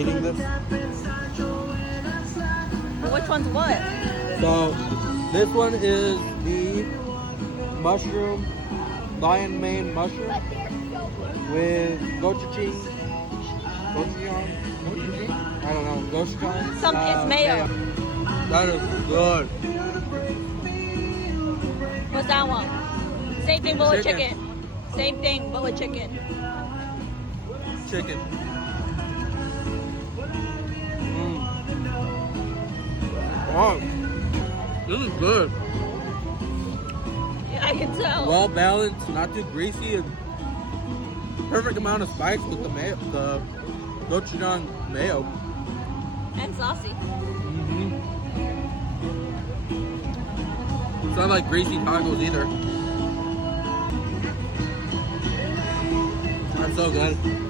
eating this. Which one's what? So this one is the mushroom, lion mane mushroom with gochujang. Gochujang? I don't know. Gochujang? It's mayo. That is good. What's that one? Same thing but with Chicken. chicken. Same thing but with chicken. Chicken. Oh, this is good. Yeah, I can tell. Well balanced, not too greasy, and perfect amount of spice with the mayo, the gochujang mayo. And saucy. It's not like greasy tacos either. That's so good.